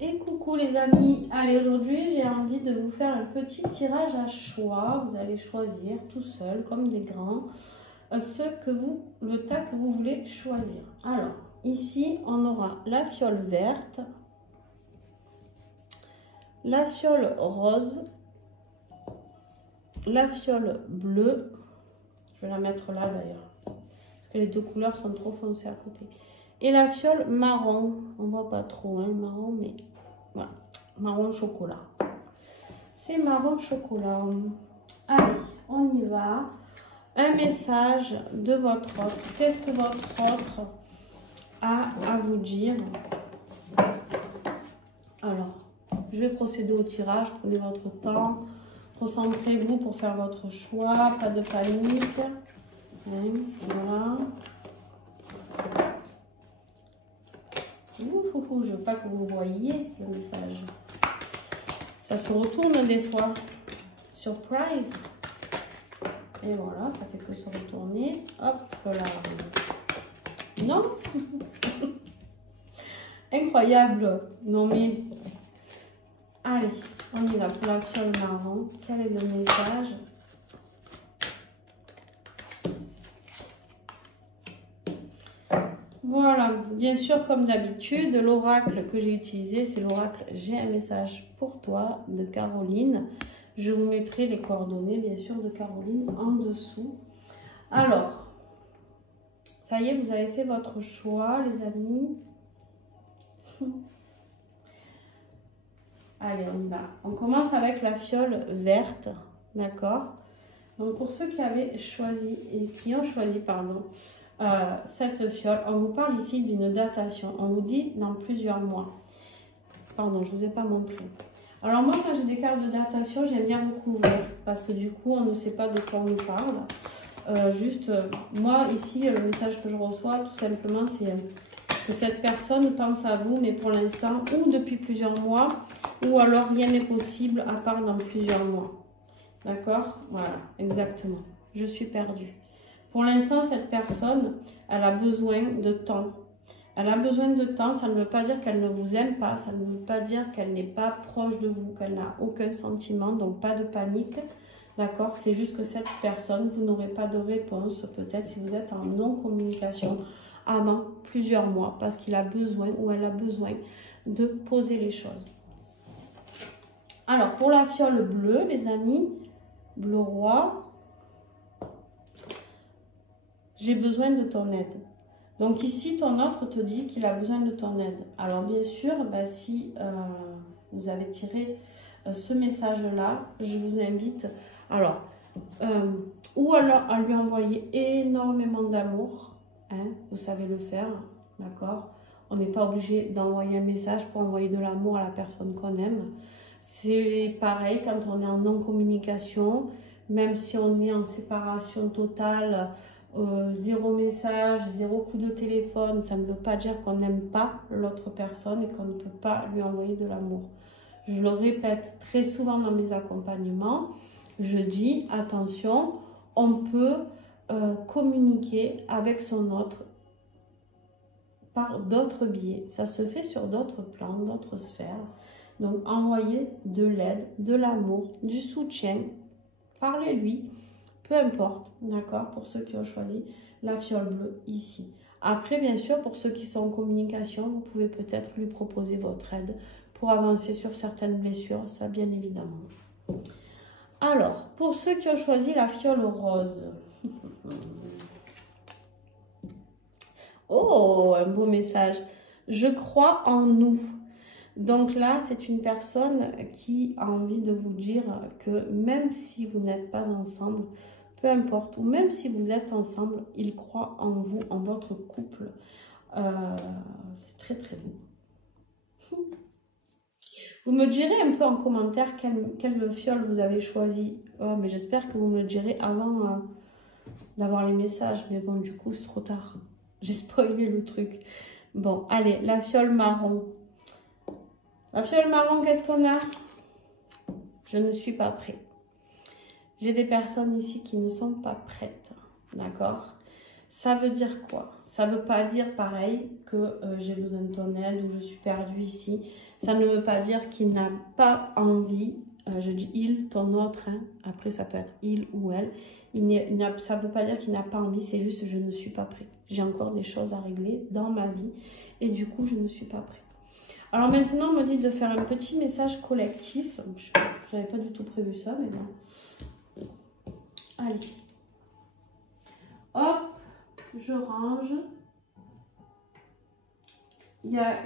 Et coucou les amis, allez aujourd'hui j'ai envie de vous faire un petit tirage à choix. Vous allez choisir tout seul comme des grands le tas que vous voulez choisir. Alors ici on aura la fiole verte, la fiole rose, la fiole bleue, je vais la mettre là d'ailleurs parce que les deux couleurs sont trop foncées à côté, et la fiole marron. On voit pas trop hein, marron, mais voilà, marron chocolat. C'est marron chocolat. Allez, on y va. Un message de votre autre. Qu'est-ce que votre autre a à vous dire? Alors, je vais procéder au tirage. Prenez votre temps. Concentrez-vous pour faire votre choix. Pas de panique. Voilà. Je veux pas que vous voyiez le message. Ça se retourne des fois. Surprise. Et voilà, ça fait que se retourner. Hop là. Non. Incroyable. Non mais. Allez, on y va pour la fiole marron. Quel est le message? Voilà, bien sûr, comme d'habitude, l'oracle que j'ai utilisé, c'est l'oracle « J'ai un message pour toi » de Caroline. Je vous mettrai les coordonnées, bien sûr, de Caroline en dessous. Alors, ça y est, vous avez fait votre choix, les amis. Allez, on y va. On commence avec la fiole verte, d'accord? Donc, pour ceux qui avaient choisi, et qui ont choisi, pardon, cette fiole, on vous parle ici d'une datation. On vous dit dans plusieurs mois. Pardon, je ne vous ai pas montré. Alors moi, quand j'ai des cartes de datation, j'aime bien recouvrir parce que du coup, on ne sait pas de quoi on nous parle. Moi, ici, le message que je reçois, tout simplement, c'est que cette personne pense à vous, mais pour l'instant, ou depuis plusieurs mois, ou alors rien n'est possible à part dans plusieurs mois. D'accord? Voilà, exactement. Je suis perdue. Pour l'instant, cette personne, elle a besoin de temps. Elle a besoin de temps, ça ne veut pas dire qu'elle ne vous aime pas, ça ne veut pas dire qu'elle n'est pas proche de vous, qu'elle n'a aucun sentiment, donc pas de panique. D'accord? C'est juste que cette personne, vous n'aurez pas de réponse, peut-être si vous êtes en non-communication avant plusieurs mois, parce qu'il a besoin ou elle a besoin de poser les choses. Alors, pour la fiole bleue, les amis, bleu roi, j'ai besoin de ton aide. Donc ici, ton autre te dit qu'il a besoin de ton aide. Alors bien sûr, si vous avez tiré ce message-là, je vous invite ou alors à lui envoyer énormément d'amour. Hein, vous savez le faire, d'accord? On n'est pas obligé d'envoyer un message pour envoyer de l'amour à la personne qu'on aime. C'est pareil quand on est en non-communication, même si on est en séparation totale, zéro message, zéro coup de téléphone, ça ne veut pas dire qu'on n'aime pas l'autre personne et qu'on ne peut pas lui envoyer de l'amour. Je le répète très souvent dans mes accompagnements, je dis attention, on peut communiquer avec son autre par d'autres biais. Ça se fait sur d'autres plans, d'autres sphères. Donc envoyer de l'aide, de l'amour, du soutien, parlez-lui. Peu importe, d'accord, pour ceux qui ont choisi la fiole bleue ici. Après, bien sûr, pour ceux qui sont en communication, vous pouvez peut-être lui proposer votre aide pour avancer sur certaines blessures, ça bien évidemment. Alors, pour ceux qui ont choisi la fiole rose. Oh, un beau message. Je crois en nous. Donc là, c'est une personne qui a envie de vous dire que même si vous n'êtes pas ensemble, peu importe, ou même si vous êtes ensemble, il croit en vous, en votre couple. C'est très très beau. Vous me direz un peu en commentaire quelle fiole vous avez choisi. Oh, mais j'espère que vous me le direz avant d'avoir les messages. Mais bon, du coup, c'est trop tard. J'ai spoilé le truc. Bon, allez, la fiole marron. La fiole marron, qu'est-ce qu'on a? Je ne suis pas prêt. J'ai des personnes ici qui ne sont pas prêtes. D'accord? Ça veut dire quoi? Ça ne veut pas dire pareil que j'ai besoin de ton aide ou je suis perdue ici. Ça ne veut pas dire qu'il n'a pas envie. Je dis il, ton autre. Hein. Après, ça peut être il ou elle. Ça ne veut pas dire qu'il n'a pas envie. C'est juste je ne suis pas prêt. J'ai encore des choses à régler dans ma vie. Et du coup, je ne suis pas prêt. Alors maintenant, on me dit de faire un petit message collectif. Je n'avais pas du tout prévu ça, mais bon. Allez. Hop. Je range. Il y a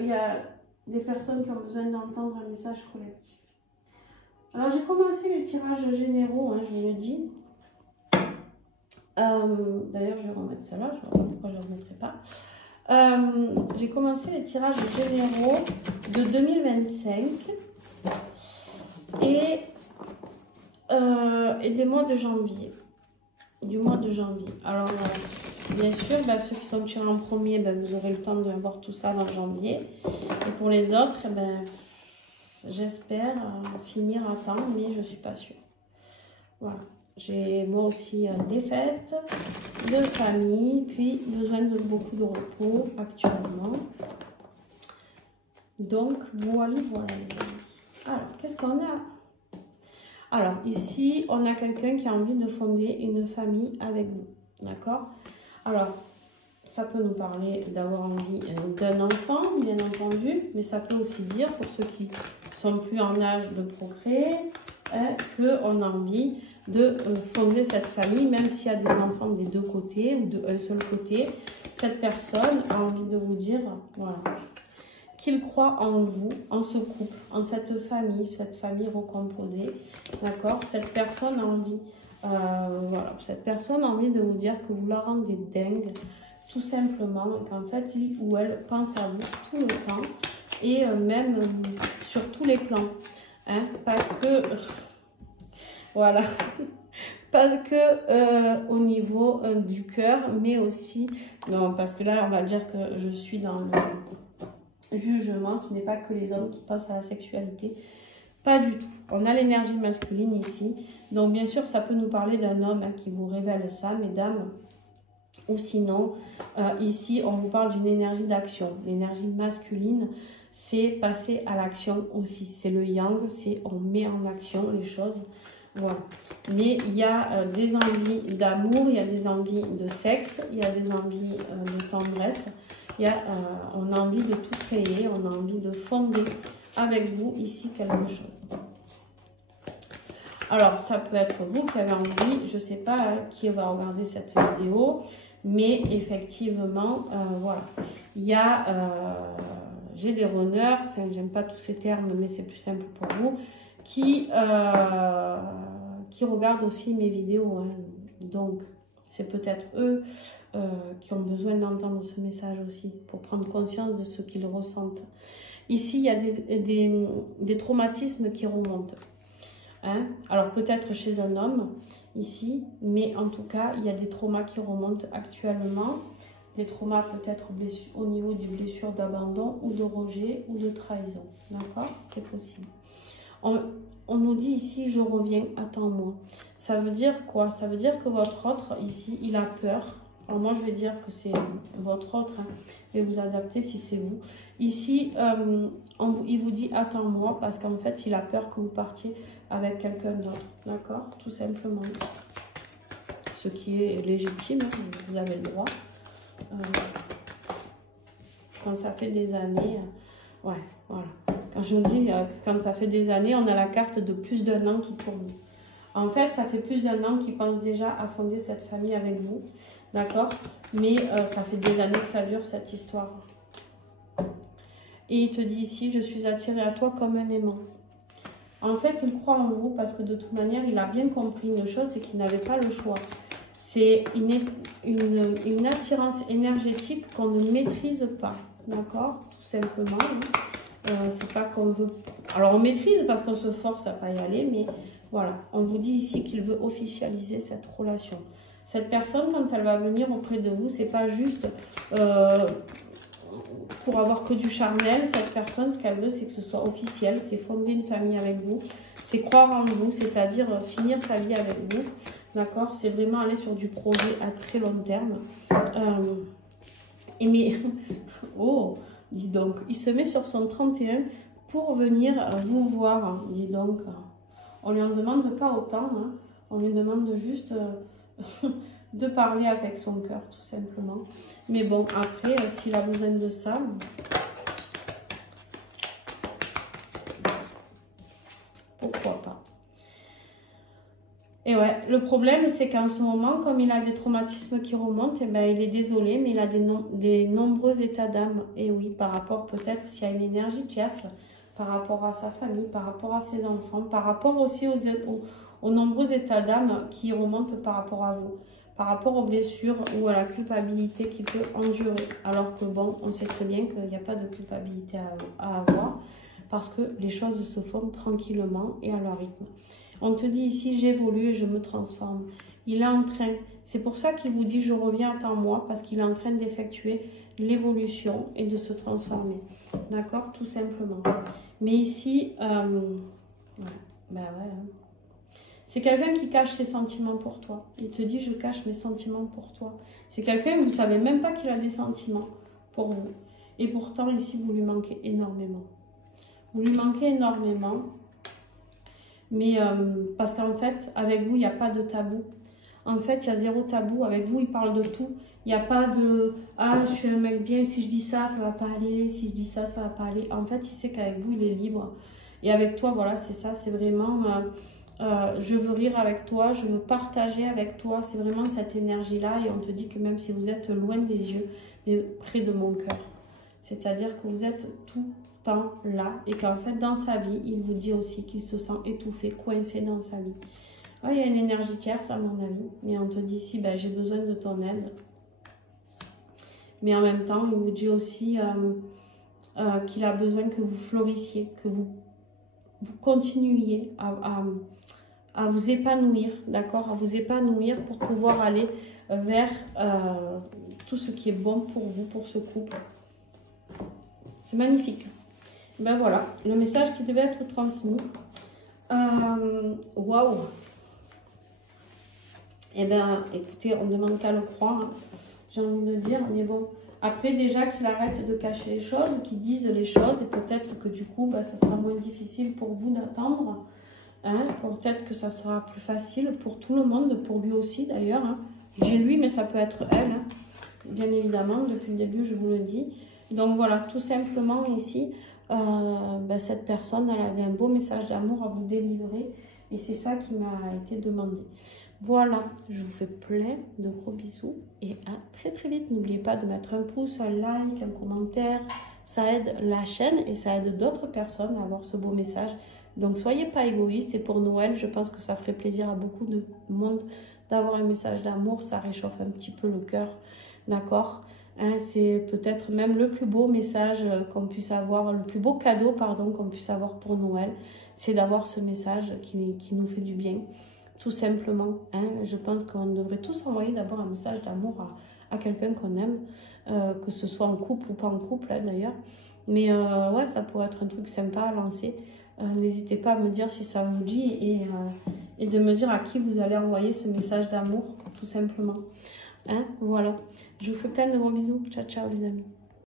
des personnes qui ont besoin d'entendre un message collectif. Alors, j'ai commencé les tirages généraux, hein, je vous le dis. D'ailleurs, je vais remettre celle-là. Je ne sais pas pourquoi je ne remettrai pas. J'ai commencé les tirages généraux de 2025 et des mois de janvier. Du mois de janvier. Alors, bien sûr, ceux qui sont tirés en premier, vous aurez le temps de voir tout ça en janvier. Et pour les autres, j'espère finir à temps, mais je ne suis pas sûre. Voilà. J'ai moi aussi des fêtes, de famille, puis besoin de beaucoup de repos actuellement. Donc, voilà. Alors, qu'est-ce qu'on a ? Alors, ici, on a quelqu'un qui a envie de fonder une famille avec vous. D'accord? Alors, ça peut nous parler d'avoir envie d'un enfant, bien entendu, mais ça peut aussi dire, pour ceux qui sont plus en âge de procréer, qu'on a envie de fonder cette famille, même s'il y a des enfants des deux côtés ou d'un seul côté. Cette personne a envie de vous dire, voilà, qu'il croit en vous, en ce couple, en cette famille recomposée, d'accord? Cette personne a envie, cette personne a envie de vous dire que vous la rendez dingue, tout simplement, qu'en fait, il ou elle pense à vous tout le temps, et même sur tous les plans, hein, pas que, voilà, pas que au niveau du cœur, mais aussi, non, parce que là, on va dire que je suis dans le jugement, ce n'est pas que les hommes qui pensent à la sexualité, pas du tout. On a l'énergie masculine ici, donc bien sûr ça peut nous parler d'un homme qui vous révèle ça, mesdames, ou sinon ici on vous parle d'une énergie d'action. L'énergie masculine, c'est passer à l'action aussi, c'est le yang, c'est on met en action les choses, voilà. Mais il y a des envies d'amour, il y a des envies de sexe, il y a des envies de tendresse. On a envie de tout créer, on a envie de fonder avec vous ici quelque chose. Alors, ça peut être vous qui avez envie, je ne sais pas qui va regarder cette vidéo, mais effectivement, voilà. Il y a, j'ai des runners, enfin, j'aime pas tous ces termes, mais c'est plus simple pour vous, qui regardent aussi mes vidéos. Hein. Donc, c'est peut-être eux qui ont besoin d'entendre ce message aussi, pour prendre conscience de ce qu'ils ressentent. Ici, il y a des traumatismes qui remontent. Hein? Alors, peut-être chez un homme, ici, mais en tout cas, il y a des traumas qui remontent actuellement. Des traumas peut-être au niveau des blessures d'abandon, ou de rejet, ou de trahison. D'accord? C'est possible. On nous dit ici, je reviens, attends-moi. Ça veut dire quoi? Ça veut dire que votre autre, ici, il a peur. Alors moi, je vais dire que c'est votre autre. Hein. Je vais vous adapter si c'est vous. Ici, il vous dit, attends-moi, parce qu'en fait, il a peur que vous partiez avec quelqu'un d'autre. D'accord? Tout simplement. Ce qui est légitime, hein. Vous avez le droit. Quand ça fait des années, ouais, voilà. Quand je vous dis, quand ça fait des années, on a la carte de plus d'un an qui tourne. En fait, ça fait plus d'un an qu'il pense déjà à fonder cette famille avec vous. D'accord? Mais ça fait des années que ça dure, cette histoire. Et il te dit ici, je suis attirée à toi comme un aimant. En fait, il croit en vous parce que de toute manière, il a bien compris une chose, c'est qu'il n'avait pas le choix. C'est une attirance énergétique qu'on ne maîtrise pas. D'accord? Tout simplement. C'est pas qu'on veut... Alors, on maîtrise parce qu'on se force à pas y aller, mais voilà. On vous dit ici qu'il veut officialiser cette relation. Cette personne, quand elle va venir auprès de vous, c'est pas juste pour avoir que du charnel. Cette personne, ce qu'elle veut, c'est que ce soit officiel. C'est fonder une famille avec vous. C'est croire en vous, c'est-à-dire finir sa vie avec vous. D'accord? C'est vraiment aller sur du projet à très long terme. Et mais, oh, dis donc, il se met sur son 31 pour venir vous voir, dis donc. On lui en demande pas autant, hein. On lui demande juste de parler avec son cœur, tout simplement. Mais bon, après, s'il a besoin de ça... pourquoi pas. Et ouais, le problème, c'est qu'en ce moment, comme il a des traumatismes qui remontent, eh ben, il est désolé, mais il a des nombreux états d'âme. Et oui, par rapport peut-être s'il y a une énergie tierce, par rapport à sa famille, par rapport à ses enfants, par rapport aussi aux nombreux états d'âme qui remontent par rapport à vous, par rapport aux blessures ou à la culpabilité qu'il peut endurer. Alors que bon, on sait très bien qu'il n'y a pas de culpabilité à avoir, parce que les choses se font tranquillement et à leur rythme. On te dit ici, j'évolue et je me transforme. Il est en train, c'est pour ça qu'il vous dit, je reviens à moi, parce qu'il est en train d'effectuer l'évolution et de se transformer. D'accord? Tout simplement. Mais ici, c'est quelqu'un qui cache ses sentiments pour toi. Il te dit, je cache mes sentiments pour toi. C'est quelqu'un, vous ne savez même pas qu'il a des sentiments pour vous. Et pourtant, ici, vous lui manquez énormément. Vous lui manquez énormément. Mais parce qu'en fait, avec vous, il n'y a pas de tabou. En fait, il y a zéro tabou. Avec vous, il parle de tout. Il n'y a pas de « Ah, je suis un mec bien, si je dis ça, ça va pas aller. Si je dis ça, ça va pas aller. » En fait, il sait qu'avec vous, il est libre. Et avec toi, voilà, c'est ça. C'est vraiment je veux rire avec toi, je veux partager avec toi. C'est vraiment cette énergie-là. Et on te dit que même si vous êtes loin des yeux, mais près de mon cœur. C'est-à-dire que vous êtes tout là, et qu'en fait dans sa vie il vous dit aussi qu'il se sent étouffé, coincé dans sa vie. Il y a une énergie tierce à mon avis, mais on te dit ici ben, j'ai besoin de ton aide, mais en même temps il vous dit aussi qu'il a besoin que vous florissiez, que vous continuiez à vous épanouir, d'accord, à vous épanouir pour pouvoir aller vers tout ce qui est bon pour vous, pour ce couple. C'est magnifique. Ben voilà, le message qui devait être transmis. Waouh! Eh bien, écoutez, on ne demande qu'à le croire, hein, j'ai envie de dire. Mais bon, après déjà qu'il arrête de cacher les choses, qu'il dise les choses, et peut-être que du coup, ben, ça sera moins difficile pour vous d'attendre. Hein, peut-être que ça sera plus facile pour tout le monde, pour lui aussi d'ailleurs. Hein. J'ai lui, mais ça peut être elle, hein, bien évidemment, depuis le début, je vous le dis. Donc voilà, tout simplement ici, ben cette personne, elle avait un beau message d'amour à vous délivrer. Et c'est ça qui m'a été demandé. Voilà, je vous fais plein de gros bisous. Et à très très vite. N'oubliez pas de mettre un pouce, un like, un commentaire. Ça aide la chaîne et ça aide d'autres personnes à avoir ce beau message. Donc soyez pas égoïstes. Et pour Noël, je pense que ça ferait plaisir à beaucoup de monde d'avoir un message d'amour. Ça réchauffe un petit peu le cœur. D'accord ? Hein, c'est peut-être même le plus beau message qu'on puisse avoir, le plus beau cadeau, pardon, qu'on puisse avoir pour Noël, c'est d'avoir ce message qui nous fait du bien, tout simplement. Hein. Je pense qu'on devrait tous envoyer d'abord un message d'amour à quelqu'un qu'on aime, que ce soit en couple ou pas en couple, hein, d'ailleurs. Mais ouais, ça pourrait être un truc sympa à lancer. N'hésitez pas à me dire si ça vous dit et de me dire à qui vous allez envoyer ce message d'amour, tout simplement. Hein, voilà, je vous fais plein de gros bisous. Ciao, ciao les amis.